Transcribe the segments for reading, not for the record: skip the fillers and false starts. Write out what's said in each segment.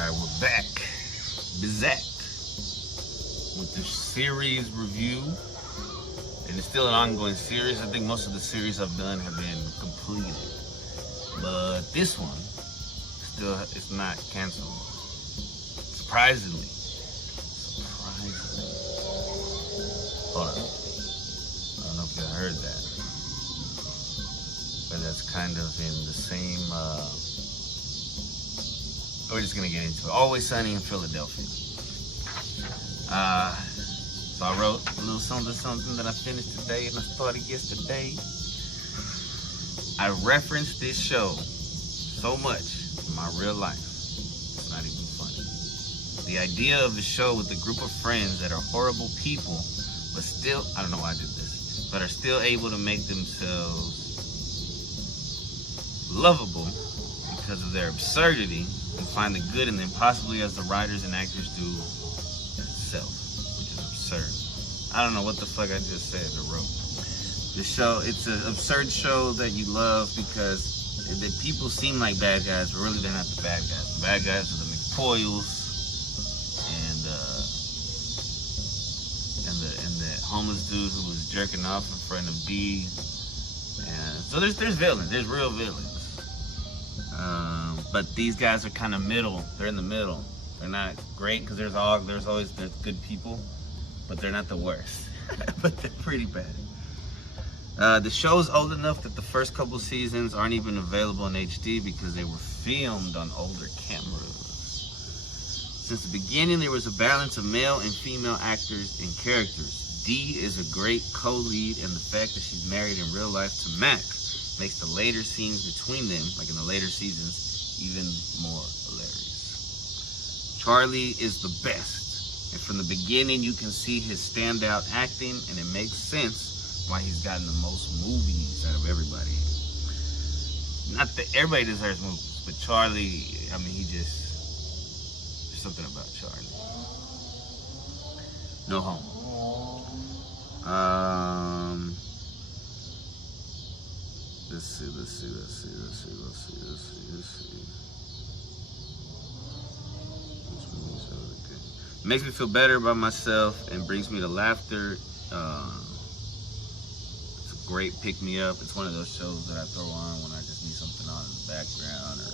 Alright, we're back. Bizak. With the series review. And it's still an ongoing series. I think most of the series I've done have been completed. But this one, still, it's not canceled. Surprisingly. Hold on. I don't know if you heard that. But that's kind of in the same, we're just gonna get into it. Always Sunny in Philadelphia. So I wrote a little something that I finished today and I started yesterday. I referenced this show so much in my real life. It's not even funny. The idea of the show with a group of friends that are horrible people, but still, I don't know why I did this, but are still able to make themselves lovable because of their absurdity and find the good in them, possibly as the writers and actors do itself, which is absurd. I don't know what the fuck I just said or wrote. The show, it's an absurd show that you love because the people seem like bad guys, but really they're not the bad guys. The bad guys are the McPoyles and the homeless dude who was jerking off in front of D. And so there's villains, there's real villains. But these guys are kind of middle. They're in the middle. They're not great because there's always good people, but they're not the worst. But they're pretty bad. The show's old enough that the first couple seasons aren't even available in HD because they were filmed on older cameras. Since the beginning, there was a balance of male and female actors and characters. Dee is a great co-lead, and the fact that she's married in real life to Mac makes the later scenes between them, like in the later seasons, even more hilarious. Charlie is the best, and from the beginning you can see his standout acting, and it makes sense why he's gotten the most movies out of everybody. Not that everybody deserves movies, but Charlie, I mean, there's something about Charlie. No homo. Let's see. It makes me feel better about myself and brings me to laughter. It's a great pick-me-up. It's one of those shows that I throw on when I just need something on in the background, or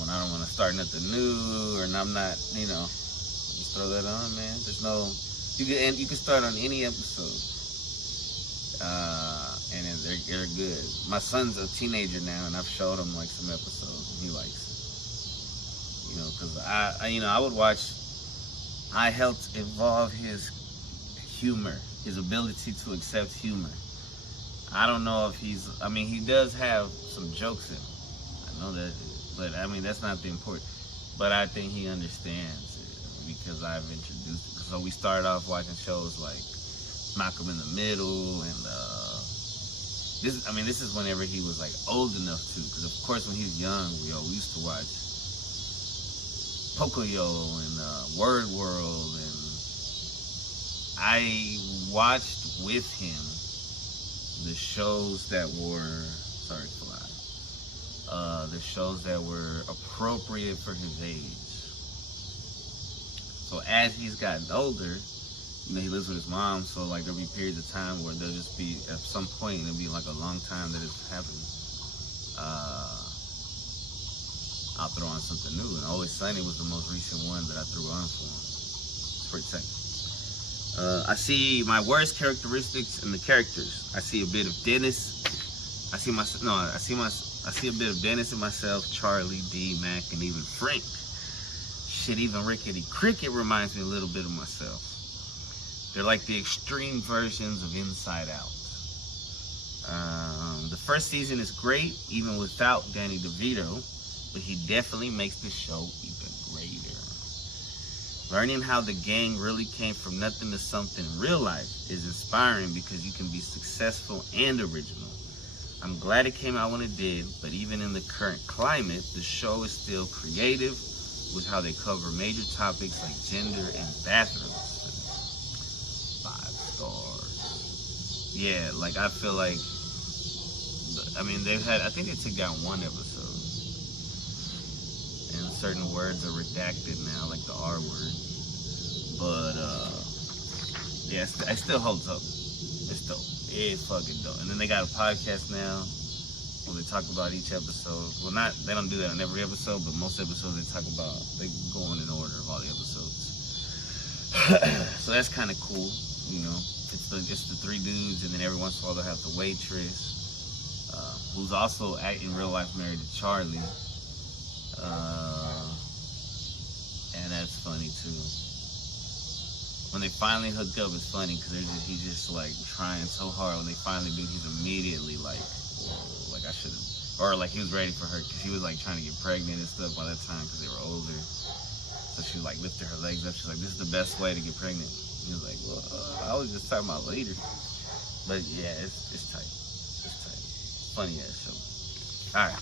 when I don't want to start nothing new, or I'm not, just throw that on, man. There's no, you can start on any episode. And they're good. My son's a teenager now, and I've showed him like some episodes, and he likes it. Because I would watch. I helped evolve his humor, his ability to accept humor. I don't know if he does have some jokes in him. I know that, but that's not the important. But I think he understands it because I've introduced it. So we started off watching shows like Malcolm in the Middle, and this is whenever he was like old enough to, because of course when he was young, we used to watch Pocoyo and Word World, and I watched with him the shows that were the shows that were appropriate for his age. So as he's gotten older, he lives with his mom, so like there'll be periods of time where there'll just be, at some point, it'll be like a long time that it's happened. I'll throw on something new, and Always Sunny was the most recent one that I threw on for him. It's pretty sick. I see my worst characteristics in the characters. I see a bit of Dennis. I see a bit of Dennis in myself, Charlie, D, Mac, and even Frank. Shit, even Rickety Cricket reminds me a little bit of myself. They're like the extreme versions of Inside Out. The first season is great, even without Danny DeVito, but he definitely makes the show even greater. Learning how the gang really came from nothing to something in real life is inspiring because you can be successful and original. I'm glad it came out when it did, but even in the current climate, the show is still creative with how they cover major topics like gender and bathrooms. 5 stars. Yeah, like I feel like, I think they took down one episode. And certain words are redacted now, like the R word. But yeah, it still holds up. It's dope. It's fucking dope. And then they got a podcast now where they talk about each episode. Well, they don't do that on every episode, but most episodes they go on in order of all the episodes. So that's kind of cool, you know. It's the three dudes, and then every once in a while they'll have the waitress, who's also in real life married to Charlie. And that's funny too. When they finally hook up, it's funny because he's just like trying so hard. When they finally do, he's immediately like, whoa, like I should have, or like he was ready for her because she was like trying to get pregnant and stuff by that time because they were older. So she like lifted her legs up. She's like, this is the best way to get pregnant. He was like, well, I was just talking about later. But yeah, it's tight. It's tight. Funny ass show. All right.